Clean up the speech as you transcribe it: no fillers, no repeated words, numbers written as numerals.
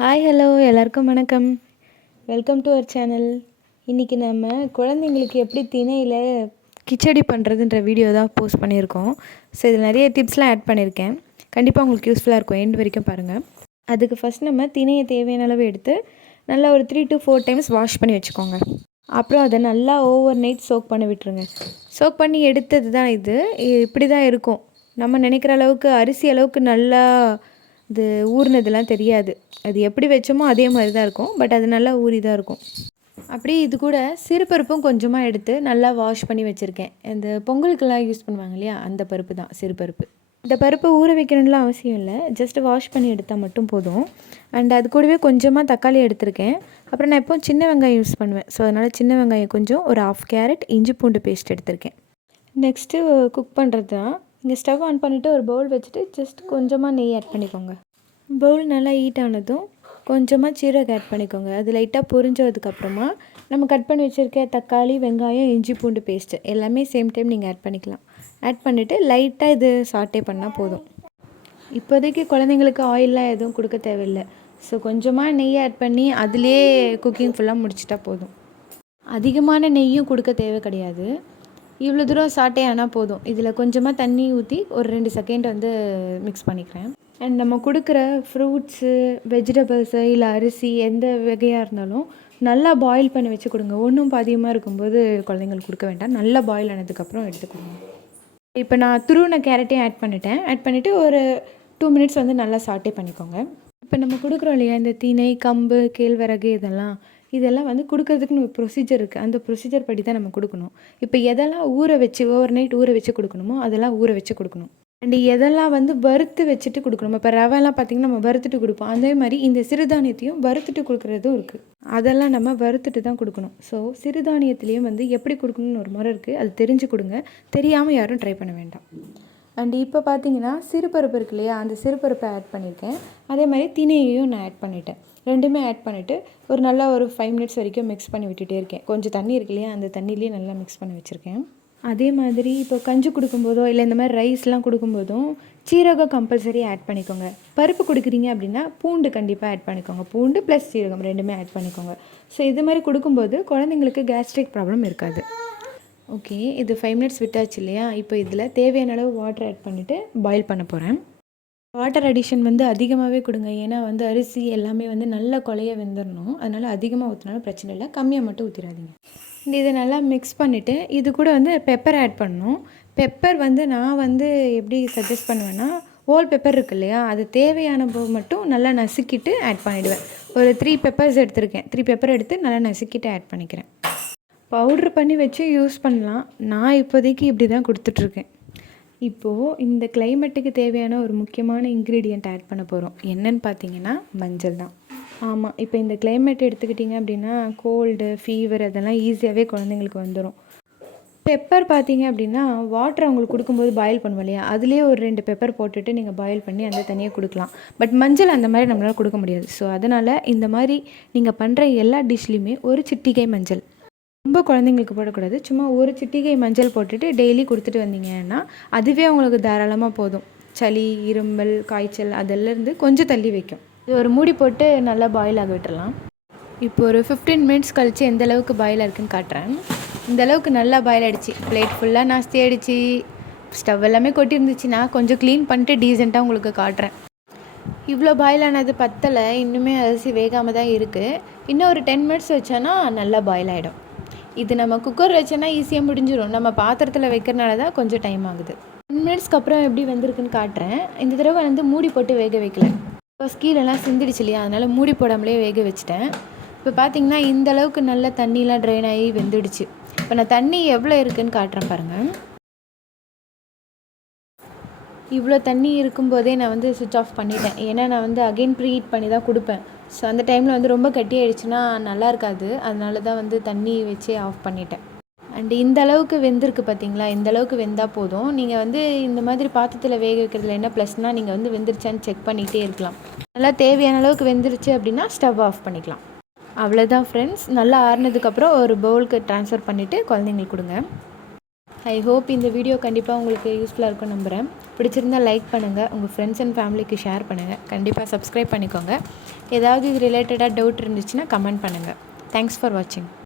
Hi hello எல்லாருக்கும் வணக்கம். Welcome to our channel. இன்றைக்கி நம்ம குழந்தைங்களுக்கு எப்படி திணையில் கிச்சடி பண்ணுறதுன்ற வீடியோ தான் போஸ்ட் பண்ணியிருக்கோம். ஸோ இதில் நிறைய டிப்ஸ்லாம் ஆட் பண்ணியிருக்கேன். கண்டிப்பாக உங்களுக்கு யூஸ்ஃபுல்லாக இருக்கும். எண்ட் வரைக்கும் பாருங்கள். அதுக்கு ஃபஸ்ட் நம்ம திணையை தேவையான அளவு எடுத்து நல்லா ஒரு 3 to 4 டைம்ஸ் வாஷ் பண்ணி வச்சுக்கோங்க. அப்புறம் அதை நல்லா ஓவர் நைட் சோக் பண்ண விட்டுருங்க. சோக் பண்ணி எடுத்தது தான் இது இப்படி தான் இருக்கும். நம்ம நினைக்கிற அளவுக்கு அரிசி அளவுக்கு நல்லா இது ஊறினதுலாம் தெரியாது. அது எப்படி வச்சோமோ அதே மாதிரி தான் இருக்கும். பட் அது நல்லா ஊறி தான் இருக்கும். அப்படியே இது கூட சிறுபருப்பும் கொஞ்சமாக எடுத்து நல்லா வாஷ் பண்ணி வச்சுருக்கேன். இந்த பொங்கலுக்கெல்லாம் யூஸ் பண்ணுவாங்க இல்லையா, அந்த பருப்பு தான் சிறுபருப்பு. இந்த பருப்பு ஊற வைக்கணும்லாம் அவசியம் இல்லை, ஜஸ்ட் வாஷ் பண்ணி எடுத்தால் மட்டும் போதும். அண்ட் அது கூடவே கொஞ்சமாக தக்காளி எடுத்திருக்கேன். அப்புறம் நான் எப்போவும் சின்ன வெங்காயம் யூஸ் பண்ணுவேன். ஸோ அதனால் சின்ன வெங்காயம் கொஞ்சம், ஒரு 1/2 கேரட், இஞ்சி பூண்டு பேஸ்ட் எடுத்திருக்கேன். நெக்ஸ்ட்டு குக் பண்ணுறது தான். இங்கே ஸ்டவ் ஆன் பண்ணிவிட்டு ஒரு பவுல் வச்சுட்டு ஜஸ்ட் கொஞ்சமாக நெய் ஆட் பண்ணிக்கோங்க. பவுல் நல்லா ஹீட் ஆனதும் கொஞ்சமாக சீரகம் ஆட் பண்ணிக்கோங்க. அது லைட்டாக பொரிஞ்சதுக்கப்புறமா நம்ம கட் பண்ணி வச்சுருக்க தக்காளி, வெங்காயம், இஞ்சி பூண்டு பேஸ்ட்டு எல்லாமே சேம் டைம் நீங்கள் ஆட் பண்ணிக்கலாம். ஆட் பண்ணிவிட்டு லைட்டாக இது சாட்டே பண்ணால் போதும். இப்போதைக்கு குழந்தைங்களுக்கு ஆயிலெலாம் எதுவும் கொடுக்க தேவையில்லை. ஸோ கொஞ்சமாக நெய் ஆட் பண்ணி அதிலே குக்கிங் ஃபுல்லாக முடிச்சிட்டா போதும். அதிகமான நெய்யும் கொடுக்க தேவை கிடையாது. இவ்வளோ தூரம் சாட்டே ஆனால் போதும். இதில் கொஞ்சமாக தண்ணி ஊற்றி ஒரு 2 செகண்ட் வந்து மிக்ஸ் பண்ணிக்கிறேன். அண்ட் நம்ம கொடுக்குற ஃப்ரூட்ஸு, வெஜிடபிள்ஸு இல்லை அரிசி எந்த வகையாக இருந்தாலும் நல்லா பாயில் பண்ணி வச்சு கொடுங்க. ஒன்றும் பாதியமாக இருக்கும்போது குழந்தைங்களுக்கு கொடுக்க வேண்டாம். நல்லா பாயில் ஆனதுக்கப்புறம் எடுத்து கொடுங்க. இப்போ நான் துருவின கேரட்டையும் ஆட் பண்ணிட்டேன். ஆட் பண்ணிவிட்டு ஒரு 2 மினிட்ஸ் வந்து நல்லா சாட்டே பண்ணிக்கோங்க. இப்போ நம்ம கொடுக்குறோம் இல்லையா, இந்த திணை, கம்பு, கேழ்வரகு இதெல்லாம் வந்து கொடுக்கறதுக்குன்னு ஒரு ப்ரொசீஜர் இருக்குது. அந்த ப்ரொசீஜர் படி தான் நம்ம கொடுக்கணும். இப்போ எதெல்லாம் ஊற வச்சு ஓவர் நைட் ஊற வச்சு கொடுக்கணுமோ அதெல்லாம் ஊற வச்சு கொடுக்கணும். அண்டு எதெல்லாம் வந்து வறுத்து வச்சுட்டு கொடுக்கணும். இப்போ ரவைலாம் பார்த்திங்கன்னா நம்ம வறுத்துட்டு கொடுப்போம். அதே மாதிரி இந்த சிறுதானியத்தையும் வறுத்துட்டு கொடுக்குறதும் இருக்குது. அதெல்லாம் நம்ம வறுத்துட்டு தான் கொடுக்கணும். ஸோ சிறுதானியத்துலேயும் வந்து எப்படி கொடுக்கணும்னு ஒரு முறை இருக்குது. அது தெரிஞ்சு கொடுங்க. தெரியாமல் யாரும் ட்ரை பண்ண வேண்டாம். அண்டு இப்போ பார்த்தீங்கன்னா சிறுபருப்பு இருக்கு இல்லையா, அந்த சிறுபருப்பை ஆட் பண்ணியிருக்கேன். அதே மாதிரி திணையையும் நான் ஆட் பண்ணிட்டேன். ரெண்டுமே ஆட் பண்ணிவிட்டு ஒரு நல்லா ஒரு 5 மினிட்ஸ் வரைக்கும் மிக்ஸ் பண்ணி விட்டுட்டே இருக்கேன். கொஞ்சம் தண்ணி இருக்கு இல்லையா, அந்த தண்ணியிலே நல்லா மிக்ஸ் பண்ணி வச்சுருக்கேன். அதே மாதிரி இப்போ கஞ்சி கொடுக்கும்போதோ இல்லை இந்த மாதிரி ரைஸ்லாம் கொடுக்கும்போதும் சீரகம் கம்பல்சரி ஆட் பண்ணிக்கோங்க. பருப்பு கொடுக்குறீங்க அப்படின்னா பூண்டு கண்டிப்பாக ஆட் பண்ணிக்கோங்க. பூண்டு ப்ளஸ் சீரகம் ரெண்டுமே ஆட் பண்ணிக்கோங்க. ஸோ இது மாதிரி கொடுக்கும்போது குழந்தைங்களுக்கு கேஸ்ட்ரிக் ப்ராப்ளம் இருக்காது. ஓகே, இது 5 மினிட்ஸ் விட்டாச்சு இல்லையா. இப்போ இதில் தேவையான அளவு வாட்டர் ஆட் பண்ணிவிட்டு பாயில் பண்ண போகிறேன். வாட்டர் அடிஷன் வந்து அதிகமாகவே கொடுங்க. ஏன்னா வந்து அரிசி எல்லாமே வந்து நல்லா குழைய வெந்துடணும். அதனால் அதிகமாக ஊற்றினாலும் பிரச்சனை இல்லை, கம்மியாக மட்டும் ஊற்றிடாதீங்க. இதை நல்லா மிக்ஸ் பண்ணிவிட்டு இது கூட வந்து பெப்பர் ஆட் பண்ணணும். பெப்பர் வந்து நான் வந்து எப்படி சஜஸ்ட் பண்ணுவேன்னா, ஹோல் பெப்பர் இருக்கு இல்லையா, அது தேவையான போது மட்டும் நல்லா நசுக்கிட்டு ஆட் பண்ணிவிடுவேன். ஒரு 3 பெப்பர்ஸ் எடுத்திருக்கேன். 3 பெப்பர் எடுத்து நல்லா நசுக்கிட்டு ஆட் பண்ணிக்கிறேன். பவுட்ரு பண்ணி வச்சு யூஸ் பண்ணலாம். நான் இப்போதைக்கு இப்படி தான் கொடுத்துட்ருக்கேன். இப்போது இந்த கிளைமேட்டுக்கு தேவையான ஒரு முக்கியமான இன்க்ரீடியண்ட் ஆட் பண்ண போகிறோம். என்னன்னு பார்த்தீங்கன்னா மஞ்சள் தான். ஆமாம், இப்போ இந்த கிளைமேட் எடுத்துக்கிட்டிங்க அப்படின்னா கோல்டு, ஃபீவர் அதெல்லாம் ஈஸியாகவே குழந்தைங்களுக்கு வந்துடும். பெப்பர் பார்த்தீங்க அப்படின்னா வாட்டர் அவங்களுக்கு கொடுக்கும்போது பாயில் பண்ணுவோம் இல்லையா, அதுலேயே ஒரு 2 பெப்பர் போட்டுட்டு நீங்கள் பாயில் பண்ணி அந்த தனியாக கொடுக்கலாம். பட் மஞ்சள் அந்த மாதிரி நம்மளால் கொடுக்க முடியாது. ஸோ அதனால் இந்த மாதிரி நீங்கள் பண்ணுற எல்லா டிஷ்லேயுமே ஒரு சிட்டிகை மஞ்சள், ரொம்ப குழந்தைங்களுக்கு போடக்கூடாது, சும்மா ஒரு சிட்டிகை மஞ்சள் போட்டுட்டு டெய்லி கொடுத்துட்டு வந்தீங்கன்னா அதுவே அவங்களுக்கு தாராளமாக போதும். சளி, இருமல், காய்ச்சல் அதெல்லாம்லேருந்து கொஞ்சம் தள்ளி வைக்கும். இது ஒரு மூடி போட்டு நல்லா பாயில் ஆக விட்டுறலாம். இப்போ ஒரு 15 மினிட்ஸ் கழித்து எந்த அளவுக்கு பாயில் இருக்குன்னு காட்டுறேன். இந்த அளவுக்கு நல்லா பாயில் ஆகிடுச்சு. பிளேட் ஃபுல்லாக நாஸ்தி ஆகிடுச்சு. ஸ்டவ் எல்லாமே கொட்டியிருந்துச்சுன்னா கொஞ்சம் க்ளீன் பண்ணிட்டு டீசெண்டாக உங்களுக்கு காட்டுறேன். இவ்வளோ பாயில் ஆனது பத்தலை, இன்னுமே அரிசி வேகாமல் தான் இருக்குது. இன்னும் ஒரு 10 மினிட்ஸ் வச்சோன்னா நல்லா பாயில் ஆகிடும். இது நம்ம குக்கர் வச்சோன்னா ஈஸியாக முடிஞ்சிடும். நம்ம பாத்திரத்தில் வைக்கிறனால தான் கொஞ்சம் டைம் ஆகுது. 10 மினிட்ஸ்க்கு அப்புறம் எப்படி வந்திருக்குன்னு காட்டுறேன். இந்த தடவை வந்து மூடி போட்டு வேக வைக்கல. இப்போ கீழெல்லாம் சிந்திடுச்சு இல்லையா, அதனால் மூடி போடாமலே வேக வச்சுட்டேன். இப்போ பார்த்தீங்கன்னா இந்த அளவுக்கு நல்ல தண்ணியெலாம் ட்ரைன் ஆகி வெந்துடுச்சு. இப்போ நான் தண்ணி எவ்வளோ இருக்குதுன்னு காட்டுறேன் பாருங்கள். இவ்வளோ தண்ணி இருக்கும்போதே நான் வந்து சுவிட்ச் ஆஃப் பண்ணிட்டேன். ஏன்னா நான் வந்து அகெயின் ப்ரீ ஹீட் பண்ணி தான் கொடுப்பேன். ஸோ அந்த டைமில் வந்து ரொம்ப கட்டி ஆகிடுச்சுன்னா நல்லா இருக்காது. அதனால தான் வந்து தண்ணி வச்சே ஆஃப் பண்ணிட்டேன். அண்டு இந்த அளவுக்கு வெந்திருக்கு பார்த்தீங்களா, இந்த அளவுக்கு வெந்தால் போதும். நீங்கள் வந்து இந்த மாதிரி பாத்திரத்தில் வேக வைக்கிறதுல என்ன ப்ளஸ்னால் நீங்கள் வந்து வெந்துருச்சான்னு செக் பண்ணிகிட்டே இருக்கலாம். நல்லா தேவையான அளவுக்கு வெந்துருச்சு அப்படின்னா ஸ்டவ் ஆஃப் பண்ணிக்கலாம். அவ்வளோதான் ஃப்ரெண்ட்ஸ். நல்லா ஆறுனதுக்கப்புறம் ஒரு பவுலுக்கு ட்ரான்ஸ்ஃபர் பண்ணிவிட்டு குழந்தைங்களுக்கு கொடுங்க. ஐ ஹோப் இந்த வீடியோ கண்டிப்பாக உங்களுக்கு யூஸ்ஃபுல்லாக இருக்கும் நம்புகிறேன். பிடிச்சிருந்தால் லைக் பண்ணுங்கள், உங்கள் ஃப்ரெண்ட்ஸ் அண்ட் ஃபேமிலிக்கு ஷேர் பண்ணுங்கள். கண்டிப்பாக சப்ஸ்கிரைப் பண்ணிக்கோங்க. ஏதாவது இது ரிலேட்டடாக டவுட் இருந்துச்சுன்னா கமெண்ட் பண்ணுங்கள். தேங்க்ஸ் ஃபார் வாட்சிங்.